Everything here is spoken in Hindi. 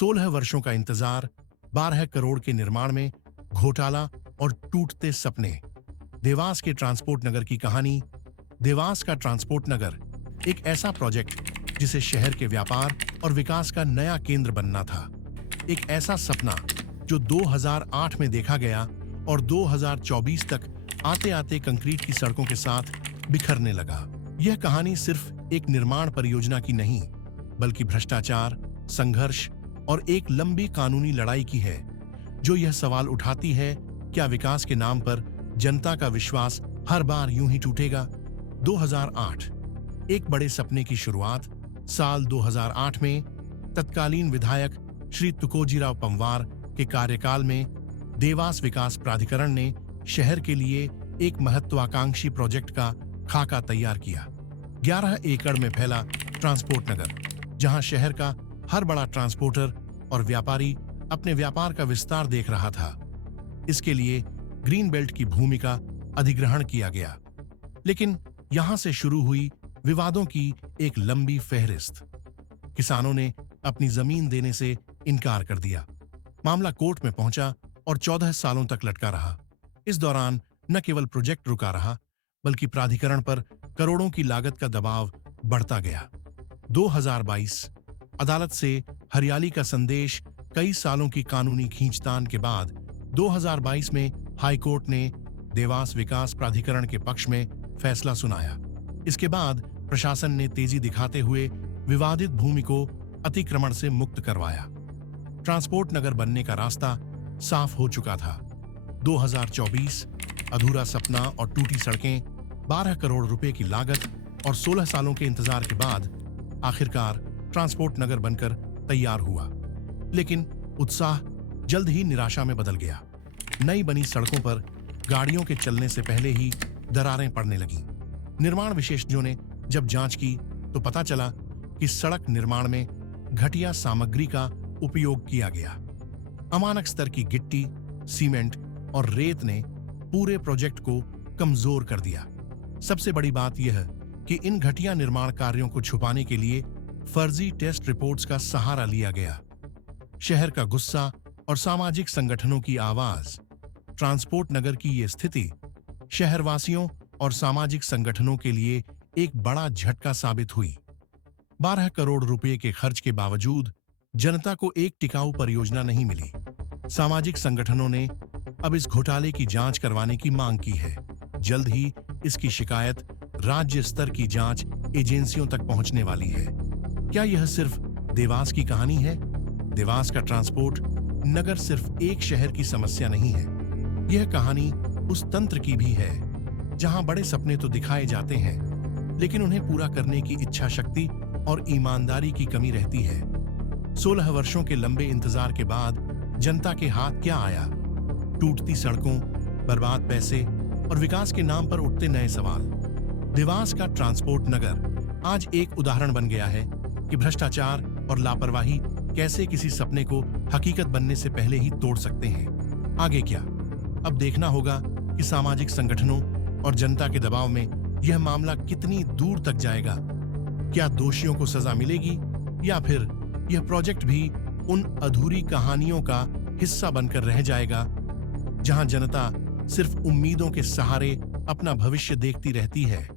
16 वर्षों का इंतजार, 12 करोड़ के निर्माण में घोटाला और टूटते सपने। देवास के ट्रांसपोर्ट नगर की कहानी। देवास का ट्रांसपोर्ट नगर एक ऐसा प्रोजेक्ट जिसे शहर के व्यापार और विकास का नया केंद्र बनना था। एक ऐसा सपना जो 2008 में देखा गया और 2024 तक आते आते कंक्रीट की सड़कों के साथ बिखरने लगा। यह कहानी सिर्फ एक निर्माण परियोजना की नहीं, बल्कि भ्रष्टाचार, संघर्ष और एक लंबी कानूनी लड़ाई की है, जो यह सवाल उठाती है, क्या विकास के नाम पर जनता का विश्वास हर बार यूं ही टूटेगा? 2008 एक बड़े सपने की शुरुआत। साल 2008 में तत्कालीन विधायक श्री तुकोजीराव पंवार के कार्यकाल में देवास विकास प्राधिकरण ने शहर के लिए एक महत्वाकांक्षी प्रोजेक्ट का खाका तैयार किया। 11 एकड़ में फैला ट्रांसपोर्ट नगर, जहां शहर का हर बड़ा ट्रांसपोर्टर और व्यापारी अपने व्यापार का विस्तार देख रहा था। इसके लिए ग्रीन बेल्ट की भूमि का अधिग्रहण किया गया, लेकिन यहां से शुरू हुई विवादों की एक लंबी फहरिस्त। किसानों ने अपनी जमीन देने से इनकार कर दिया। मामला कोर्ट में पहुंचा और 14 सालों तक लटका रहा। इस दौरान न केवल प्रोजेक्ट रुका रहा, बल्कि प्राधिकरण पर करोड़ों की लागत का दबाव बढ़ता गया। 2022 अदालत से हरियाली का संदेश। कई सालों की कानूनी खींचतान के बाद 2022 में हाईकोर्ट ने देवास विकास प्राधिकरण के पक्ष में फैसला सुनाया। इसके बाद प्रशासन ने तेजी दिखाते हुए विवादित भूमि को अतिक्रमण से मुक्त करवाया। ट्रांसपोर्ट नगर बनने का रास्ता साफ हो चुका था। 2024 अधूरा सपना और टूटी सड़कें, 12 करोड़ रुपए की लागत और 16 सालों के इंतजार के बाद आखिरकार ट्रांसपोर्ट नगर बनकर तैयार हुआ। लेकिन उत्साह जल्द ही निराशा में बदल गया। नई बनी सड़कों पर गाड़ियों के चलने से पहले ही दरारें पड़ने लगीं। निर्माण विशेषज्ञों ने जब जांच की तो पता चला कि सड़क निर्माण में घटिया सामग्री का उपयोग किया गया। अमानक स्तर की गिट्टी, सीमेंट और रेत ने पूरे प्रोजेक्ट को कमजोर कर दिया। सबसे बड़ी बात यह कि इन घटिया निर्माण कार्यों को छुपाने के लिए फर्जी टेस्ट रिपोर्ट्स का सहारा लिया गया। शहर का गुस्सा और सामाजिक संगठनों की आवाज। ट्रांसपोर्ट नगर की ये स्थिति शहरवासियों और सामाजिक संगठनों के लिए एक बड़ा झटका साबित हुई। 12 करोड़ रुपए के खर्च के बावजूद जनता को एक टिकाऊ परियोजना नहीं मिली। सामाजिक संगठनों ने अब इस घोटाले की जांच करवाने की मांग की है। जल्द ही इसकी शिकायत राज्य स्तर की जांच एजेंसियों तक पहुंचने वाली है। क्या यह सिर्फ देवास की कहानी है? देवास का ट्रांसपोर्ट नगर सिर्फ एक शहर की समस्या नहीं है। यह कहानी उस तंत्र की भी है जहां बड़े सपने तो दिखाए जाते हैं, लेकिन उन्हें पूरा करने की इच्छा शक्ति और ईमानदारी की कमी रहती है। 16 वर्षों के लंबे इंतजार के बाद जनता के हाथ क्या आया? टूटती सड़कों, बर्बाद पैसे और विकास के नाम पर उठते नए सवाल। देवास का ट्रांसपोर्ट नगर आज एक उदाहरण बन गया है कि भ्रष्टाचार और लापरवाही कैसे किसी सपने को हकीकत बनने से पहले ही तोड़ सकते हैं। आगे क्या? अब देखना होगा कि सामाजिक संगठनों और जनता के दबाव में यह मामला कितनी दूर तक जाएगा। क्या दोषियों को सजा मिलेगी या फिर यह प्रोजेक्ट भी उन अधूरी कहानियों का हिस्सा बनकर रह जाएगा, जहां जनता सिर्फ उम्मीदों के सहारे अपना भविष्य देखती रहती है।